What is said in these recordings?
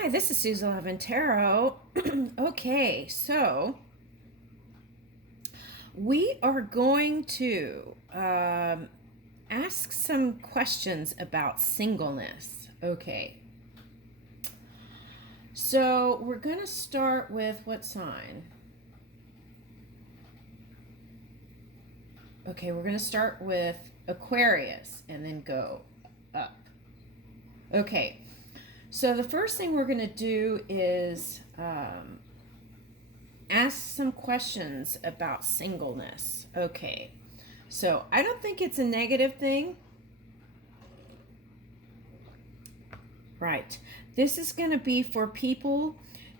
Hi, this is Susan Love and Tarot. Okay, so we are going to ask some questions about singleness. Okay, so we're going to start with what sign? Okay, we're going to start with Aquarius and then go up. Okay, so the first thing we're going to do is ask some questions about singleness. Okay, so I don't think it's a negative thing. Right. This is going to be for people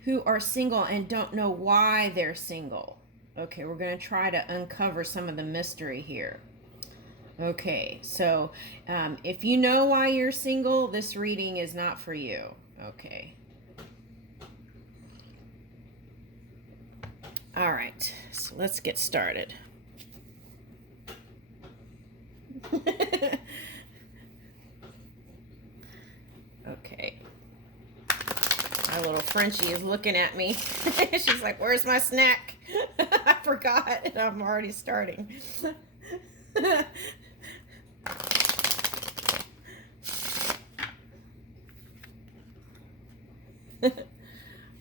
who are single and don't know why they're single. Okay, we're going to try to uncover some of the mystery here. Okay, so if you know why you're single, this reading is not for you. Okay. All right, so let's get started. Okay. My little Frenchie is looking at me. She's like, where's my snack? I forgot, and I'm already starting.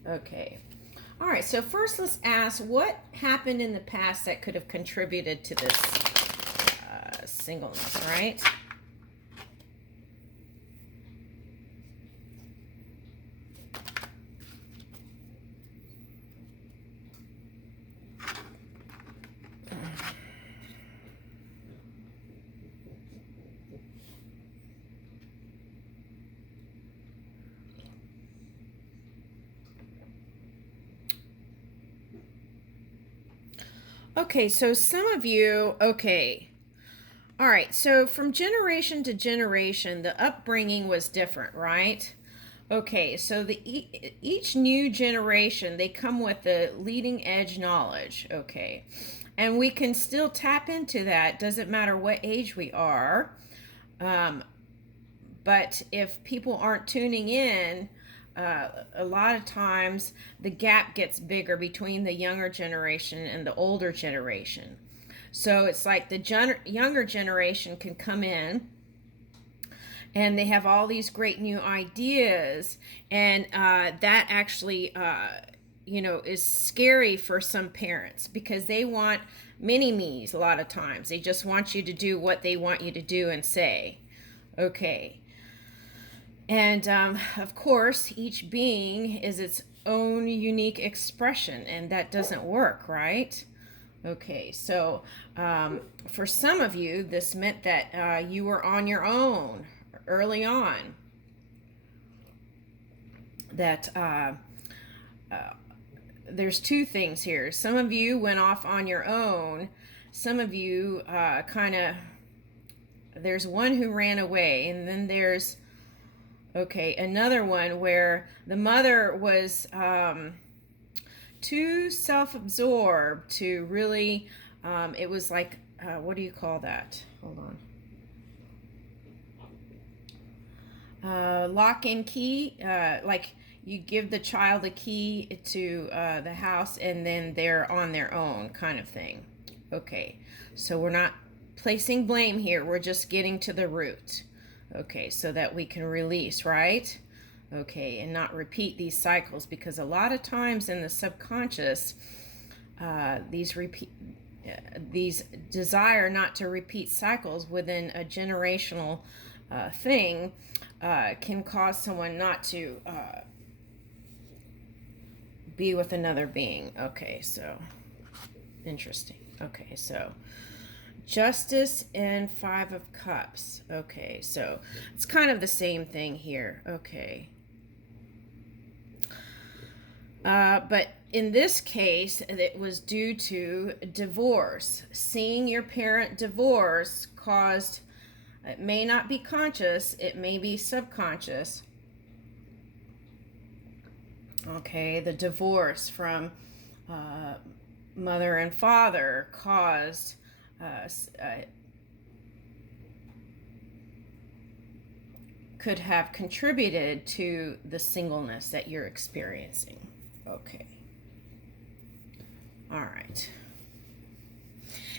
Okay. All right, so first let's ask what happened in the past that could have contributed to this singleness, right? Okay, so some of you, okay. All right, so from generation to generation, the upbringing was different, right? Okay, so each new generation, they come with the leading edge knowledge, okay? And we can still tap into that, doesn't matter what age we are. But if people aren't tuning in, a lot of times the gap gets bigger between the younger generation and the older generation. So it's like the younger generation can come in and they have all these great new ideas, and that actually is scary for some parents because they want mini me's a lot of times. They just want you to do what they want you to do and say. Okay. And of course, each being is its own unique expression, and that doesn't work, right? Okay, so for some of you, this meant that you were on your own early on. That there's two things here. Some of you went off on your own. Some of you there's one who ran away, and then there's another one where the mother was too self-absorbed to really, it was like, what do you call that? Hold on. Lock and key, like you give the child a key to the house and then they're on their own kind of thing. Okay, so we're not placing blame here, we're just getting to the root. Okay, so that we can release, right? Okay, and not repeat these cycles, because a lot of times in the subconscious, these desire not to repeat cycles within a generational thing can cause someone not to be with another being. Okay, so interesting. Okay, so Justice and Five of Cups. Okay, so it's kind of the same thing here. Okay. But in this case, it was due to divorce. Seeing your parent divorce caused, it may not be conscious, it may be subconscious. Okay, the divorce from mother and father caused could have contributed to the singleness that you're experiencing. Okay. All right.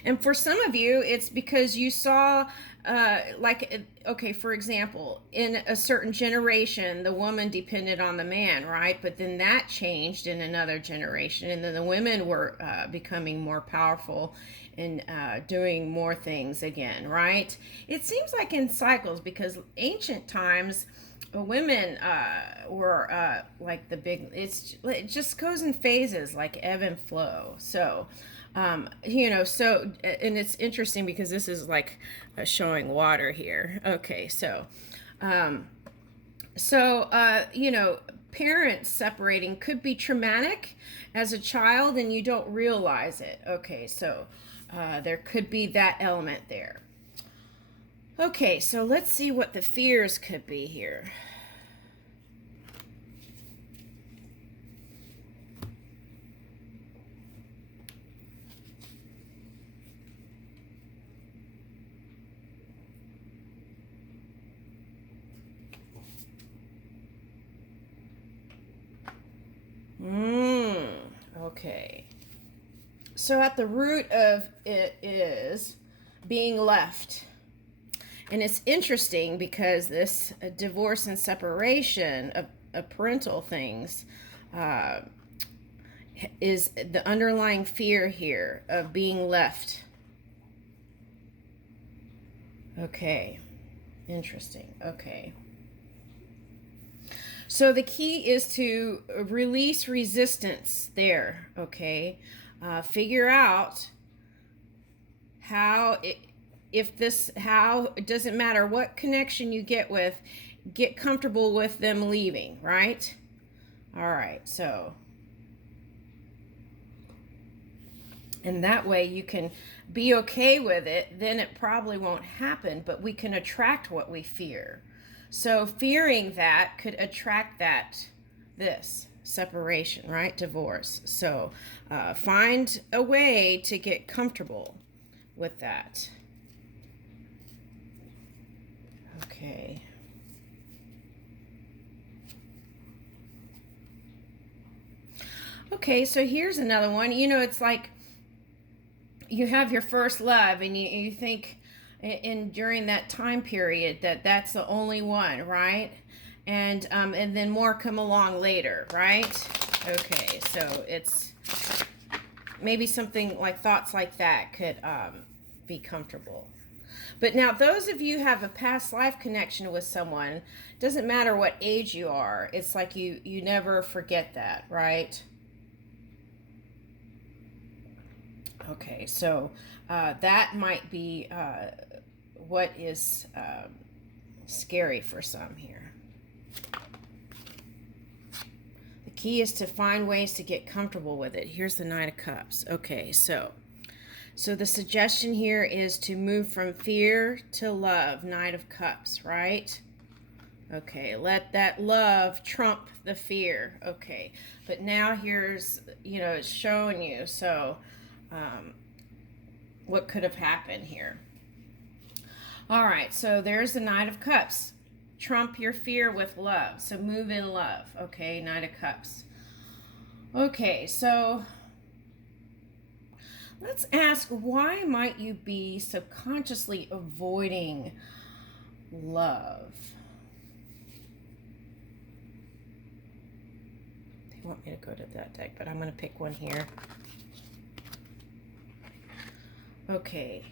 And for some of you, it's because you saw, okay, for example, in a certain generation, the woman depended on the man, right? But then that changed in another generation, and then the women were becoming more powerful and doing more things again, right? It seems like in cycles, because ancient times, women were like the big, it just goes in phases, like ebb and flow. So, so, and it's interesting because this is like showing water here. Okay, so, parents separating could be traumatic as a child and you don't realize it. Okay, so there could be that element there. Okay, so let's see what the fears could be here. Okay. So at the root of it is being left. And it's interesting because this divorce and separation of parental things is the underlying fear here of being left. Okay. Interesting. Okay. So the key is to release resistance there, okay? Figure out how, it doesn't matter what connection you get with, get comfortable with them leaving, right? All right, so, and that way you can be okay with it, then it probably won't happen, but we can attract what we fear. So fearing that could attract this separation, right? Divorce. So find a way to get comfortable with that. Okay. Okay, so here's another one. It's like you have your first love and you think during that time period that's the only one, right? And then more come along later, right? Okay, so it's maybe something like thoughts like that could be comfortable. But now those of you who have a past life connection with someone, doesn't matter what age you are, it's like you never forget that, right? Okay, so that might be what is scary for some here. The key is to find ways to get comfortable with it. Here's the Knight of Cups. Okay, so the suggestion here is to move from fear to love, Knight of Cups, right? Okay, let that love trump the fear. Okay, but now here's, it's showing you, so what could have happened here. All right, so there's the Knight of Cups. Trump your fear with love. So move in love. Okay, Knight of Cups. Okay, so let's ask, why might you be subconsciously avoiding love? They want me to go to that deck, but I'm going to pick one here. Okay.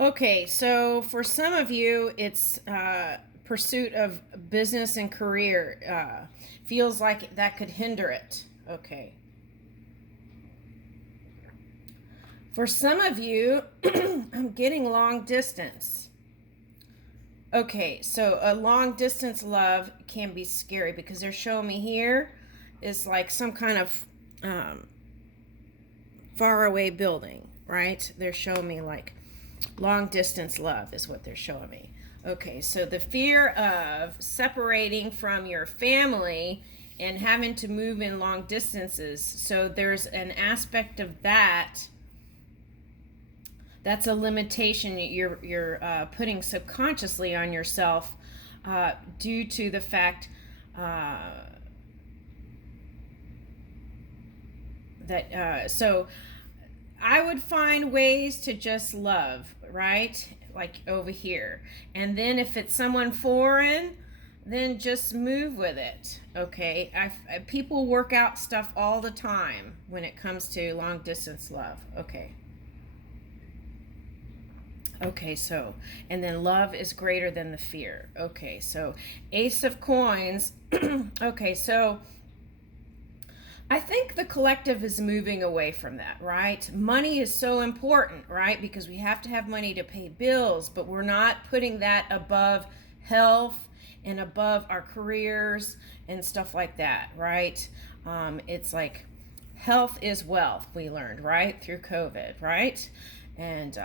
Okay, so for some of you, it's pursuit of business and career. Feels like that could hinder it. Okay. For some of you, I'm getting long distance. Okay, so a long distance love can be scary because they're showing me here is like some kind of far away building, right? They're showing me like long distance love is what they're showing me. Okay, so the fear of separating from your family and having to move in long distances. So there's an aspect of that That's a limitation you're putting subconsciously on yourself due to the fact so I would find ways to just love, right? Like over here. And then if it's someone foreign, then just move with it. Okay. People work out stuff all the time when it comes to long distance love. Okay. Okay, so, and then love is greater than the fear. Okay, so Ace of Coins. Okay, so I think the collective is moving away from that, right? Money is so important, right? Because we have to have money to pay bills, but we're not putting that above health and above our careers and stuff like that, right? It's like health is wealth, we learned, right? Through COVID, right? And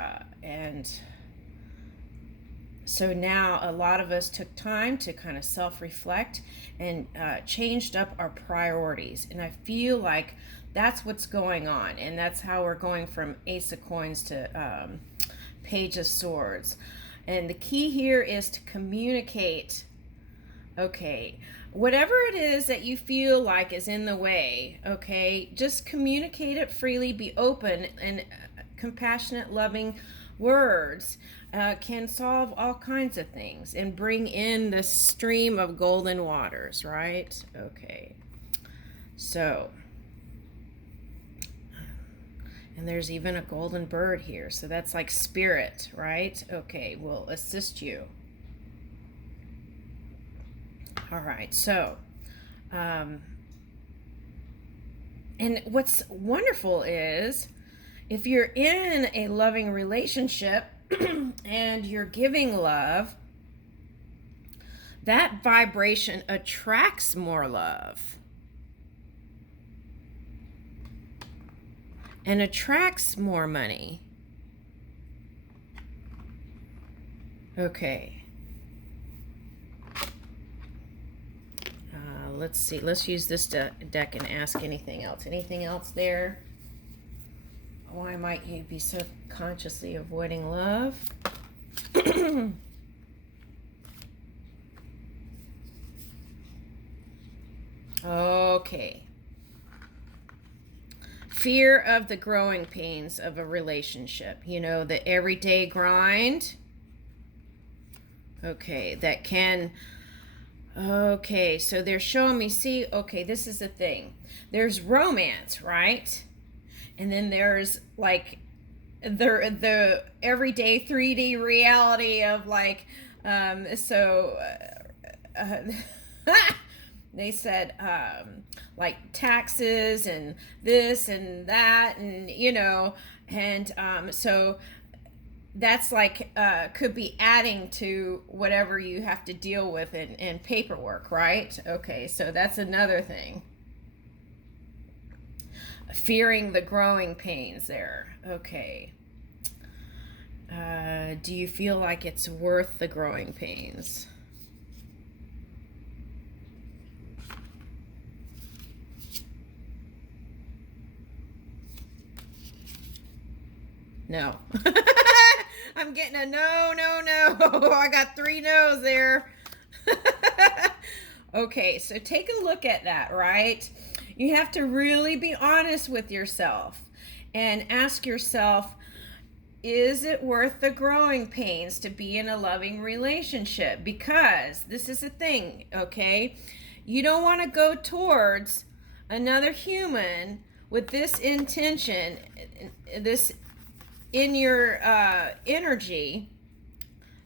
so now a lot of us took time to kind of self-reflect and changed up our priorities. And I feel like that's what's going on. And that's how we're going from Ace of Coins to Page of Swords. And the key here is to communicate. Okay, whatever it is that you feel like is in the way, okay, just communicate it freely, be open, and compassionate, loving words can solve all kinds of things and bring in the stream of golden waters, right? Okay, so, and there's even a golden bird here, so that's like spirit, right? Okay, will assist you. All right, so, and what's wonderful is if you're in a loving relationship and you're giving love, that vibration attracts more love and attracts more money. Okay. Let's see. Let's use this deck and ask anything else. Anything else there? Why might you be so consciously avoiding love? Okay. Fear of the growing pains of a relationship. You know, the everyday grind. Okay, that can... Okay, so they're showing me, see, okay, this is the thing. There's romance, right? And then there's like the everyday 3D reality of like, they said like taxes and this and that, and you know, and so that's like could be adding to whatever you have to deal with in paperwork, right? Okay, so that's another thing. Fearing the growing pains there. Okay. Do you feel like it's worth the growing pains? No. I'm getting a no, no, no. I got 3 no's there. Okay, so take a look at that, right? You have to really be honest with yourself and ask yourself, is it worth the growing pains to be in a loving relationship? Because this is the thing, okay? You don't want to go towards another human with this intention, this in your energy,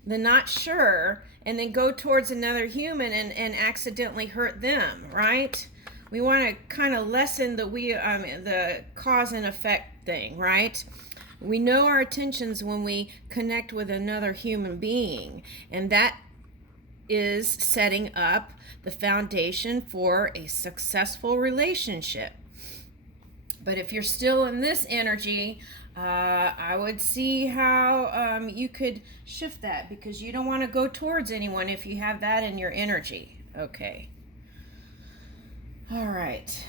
the not sure, and then go towards another human and accidentally hurt them, right? We want to kind of lessen the cause and effect thing, right? We know our intentions when we connect with another human being, and that is setting up the foundation for a successful relationship. But if you're still in this energy, I would see how you could shift that, because you don't want to go towards anyone if you have that in your energy. Okay. All right.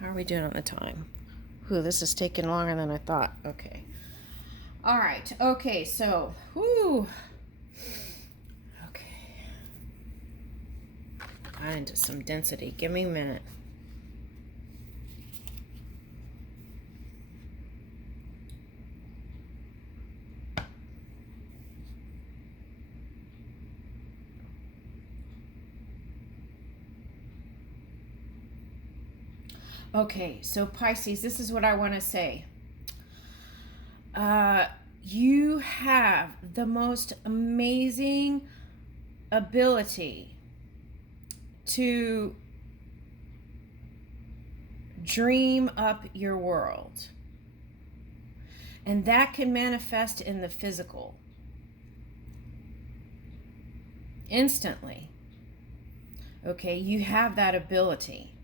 How are we doing on the time? Ooh, this is taking longer than I thought. Okay. All right. Okay, so, whoo. Okay. Got into some density. Give me a minute. Okay, so Pisces, this is what I want to say. You have the most amazing ability to dream up your world. And that can manifest in the physical instantly. Okay, you have that ability.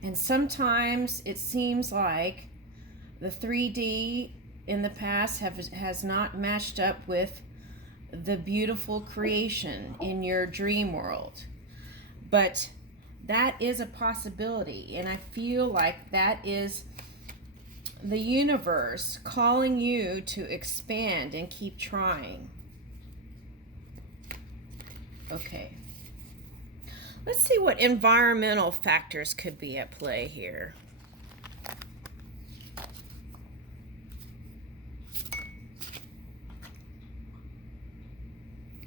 And sometimes it seems like the 3D in the past has not matched up with the beautiful creation in your dream world. But that is a possibility, and I feel like that is the universe calling you to expand and keep trying. Okay. Let's see what environmental factors could be at play here.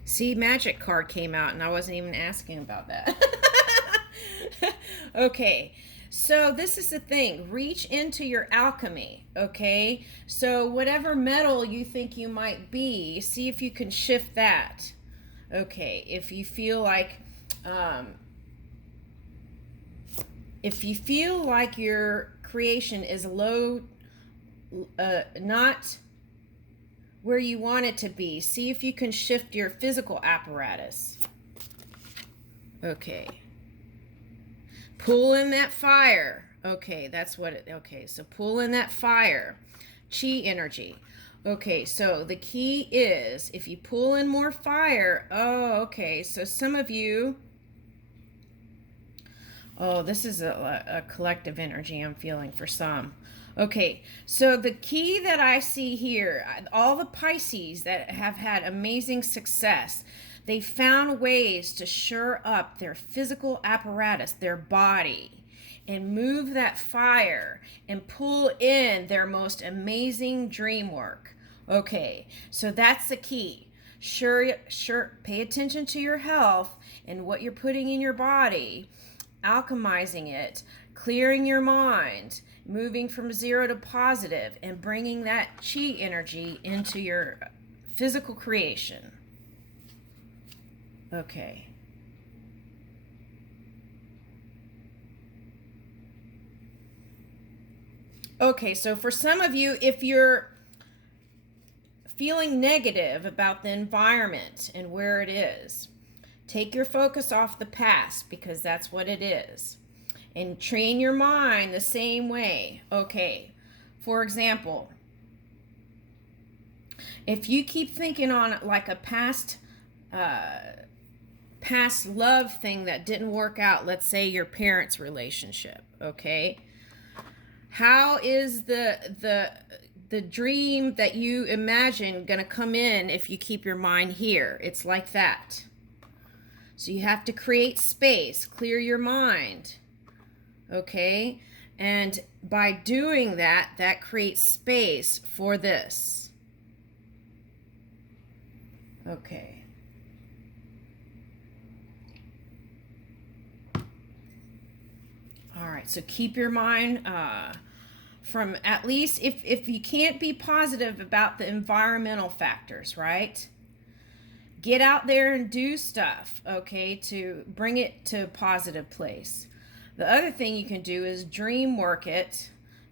See, Magic card came out and I wasn't even asking about that. Okay, so this is the thing. Reach into your alchemy, okay? So whatever metal you think you might be, see if you can shift that. Okay, if you feel like your creation is low, not where you want it to be, see if you can shift your physical apparatus. Okay. Pull in that fire. Okay, that's what it, okay, so pull in that fire. Chi energy. Okay, so the key is if you pull in more fire, oh, okay, so some of you, oh, this is a collective energy I'm feeling for some. Okay, so the key that I see here, all the Pisces that have had amazing success, they found ways to shore up their physical apparatus, their body, and move that fire and pull in their most amazing dream work. Okay, so that's the key. Sure, pay attention to your health and what you're putting in your body, alchemizing it, clearing your mind, moving from 0 to positive, and bringing that chi energy into your physical creation. Okay. Okay, so for some of you, if you're feeling negative about the environment and where it is, take your focus off the past, because that's what it is, and train your mind the same way. Okay, for example, if you keep thinking on like a past love thing that didn't work out, let's say your parents' relationship, okay, how is the dream that you imagine going to come in if you keep your mind here? It's like that. So you have to create space, clear your mind, okay? And by doing that, that creates space for this. Okay. All right, so keep your mind from, at least if you can't be positive about the environmental factors, right? Get out there and do stuff, okay, to bring it to a positive place. The other thing you can do is dream work it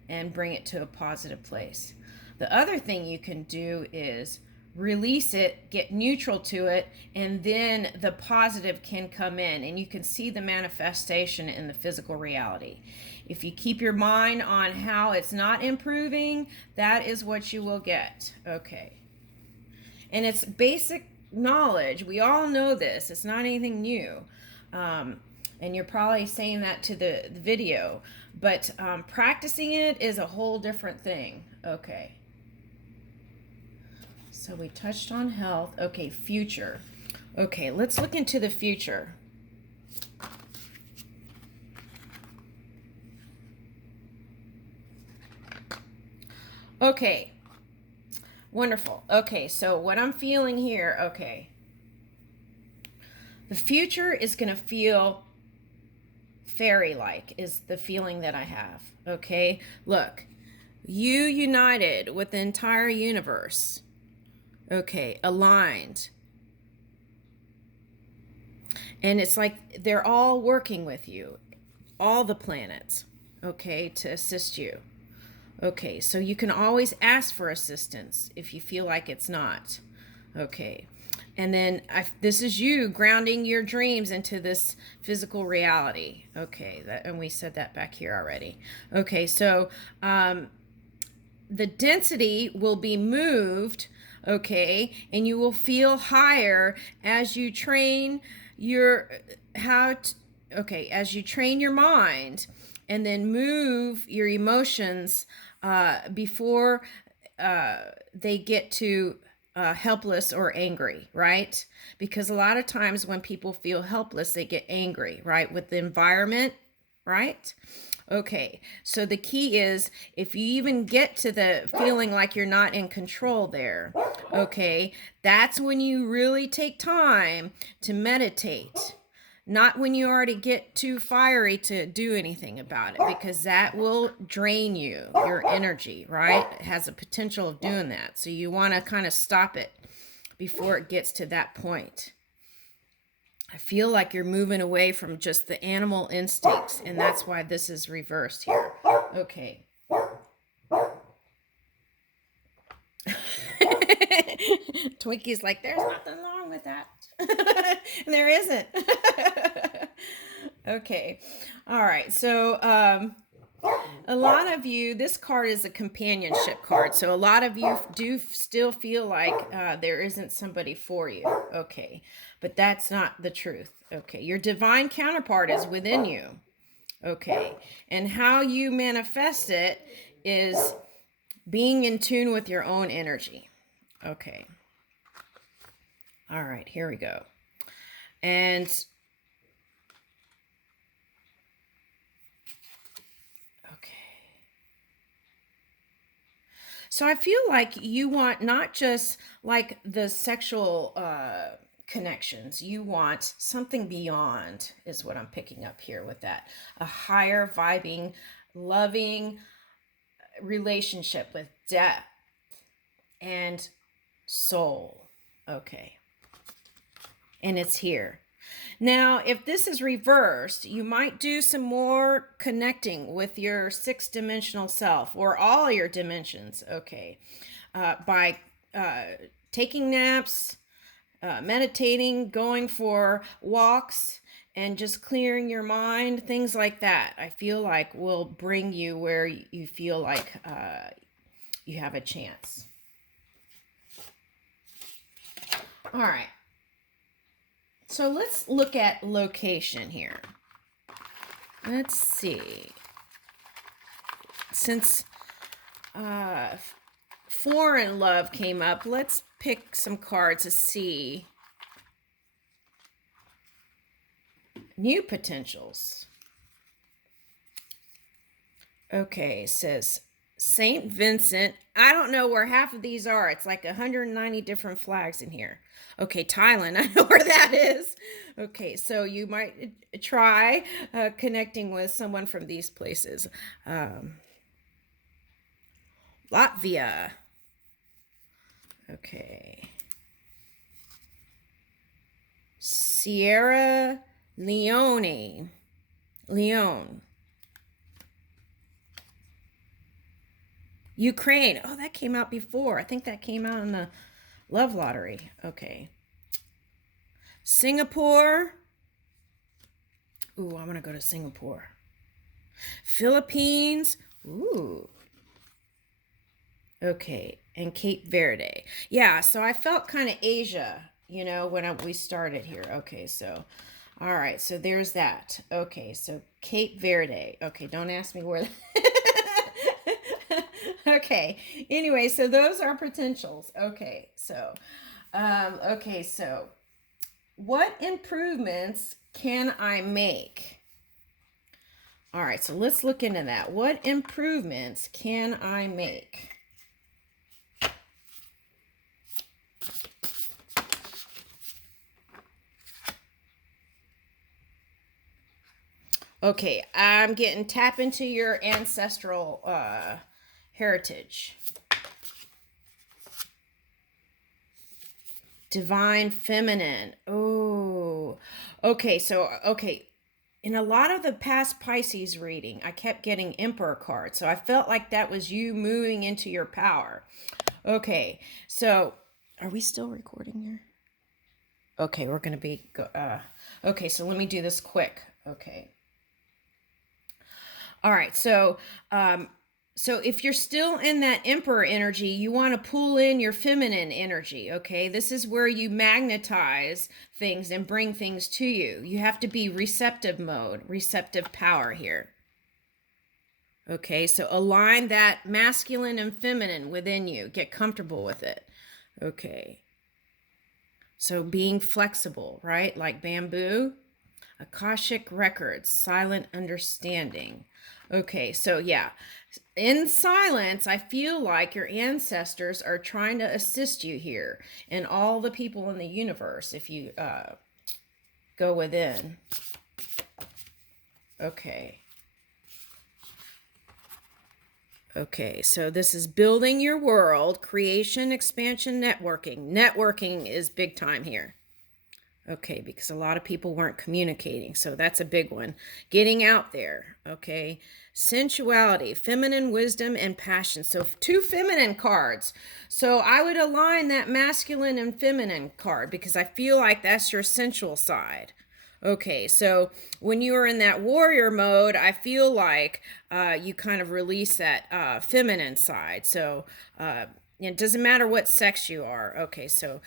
and bring it to a positive place. The other thing you can do is release it, get neutral to it, and then the positive can come in and you can see the manifestation in the physical reality. If you keep your mind on how it's not improving, that is what you will get. Okay. And it's basic knowledge. We all know this. It's not anything new. And you're probably saying that to the video, but practicing it is a whole different thing. Okay. So we touched on health. Okay, future. Okay, let's look into the future. Okay, wonderful. Okay, so what I'm feeling here, okay. The future is going to feel fairy-like, is the feeling that I have. Okay, look, you united with the entire universe. Okay, aligned. And it's like they're all working with you, all the planets, okay, to assist you. Okay, so you can always ask for assistance if you feel like it's not. Okay, and then this is you grounding your dreams into this physical reality. Okay, and we said that back here already. Okay, so the density will be moved, okay, and you will feel higher as you train as you train your mind and then move your emotions before they get to helpless or angry, right? Because a lot of times when people feel helpless, they get angry, right? With the environment, right? Okay, so the key is if you even get to the feeling like you're not in control there, okay, that's when you really take time to meditate. Not when you already get too fiery to do anything about it, because that will drain you, your energy, right? It has a potential of doing that. So you want to kind of stop it before it gets to that point. I feel like you're moving away from just the animal instincts, and that's why this is reversed here. Okay. Twinkie's like, there's nothing wrong with that. There isn't. Okay. All right. So a lot of you, this card is a companionship card. So a lot of you do still feel like there isn't somebody for you. Okay. But that's not the truth. Okay. Your divine counterpart is within you. Okay. And how you manifest it is being in tune with your own energy. Okay. All right. Here we go. And so I feel like you want not just like the sexual connections, you want something beyond, is what I'm picking up here with that. A higher vibing, loving relationship with depth and soul. Okay. And it's here. Now, if this is reversed, you might do some more connecting with your sixth-dimensional self or all your dimensions, okay, by taking naps, meditating, going for walks, and just clearing your mind, things like that. I feel like will bring you where you feel like you have a chance. All right. So let's look at location here. Let's see. Since foreign love came up, let's pick some cards to see new potentials. Okay, it says St. Vincent. I don't know where half of these are. It's like 190 different flags in here. Okay, Thailand. I know where that is. Okay, so you might try connecting with someone from these places. Latvia. Okay. Sierra Leone. Leone. Ukraine. Oh, that came out before. I think that came out in the love lottery. Okay. Singapore. Ooh, I want to go to Singapore. Philippines. Ooh. Okay. And Cape Verde. Yeah, so I felt kind of Asia, you know, when we started here. Okay, so All right, so there's that. Okay, so Cape Verde. Okay, don't ask me where. Okay. Anyway, so those are potentials. Okay, so what improvements can I make? All right, so let's look into that. What improvements can I make? Okay, I'm getting tap into your ancestral heritage. Divine feminine. Oh, okay. Okay. In a lot of the past Pisces reading, I kept getting Emperor cards. So I felt like that was you moving into your power. Okay. So are we still recording here? Okay, we're going to be. Okay, so let me do this quick. Okay. All right. So if you're still in that emperor energy, you want to pull in your feminine energy, okay? This is where you magnetize things and bring things to you. You have to be receptive mode, receptive power here. Okay, so align that masculine and feminine within you. Get comfortable with it. Okay. So being flexible, right? Like bamboo. Akashic records, silent understanding. Okay, so yeah, in silence, I feel like your ancestors are trying to assist you here, and all the people in the universe, if you go within. Okay. Okay, so this is building your world, creation, expansion, networking. Networking is big time here. Okay, because a lot of people weren't communicating. So that's a big one. Getting out there. Okay. Sensuality, feminine wisdom, and passion. So two feminine cards. So I would align that masculine and feminine card because I feel like that's your sensual side. Okay, so when you are in that warrior mode, I feel like you kind of release that feminine side. So it doesn't matter what sex you are. Okay, so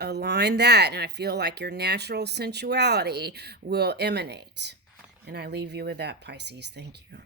align that, and I feel like your natural sensuality will emanate. And I leave you with that, Pisces. Thank you.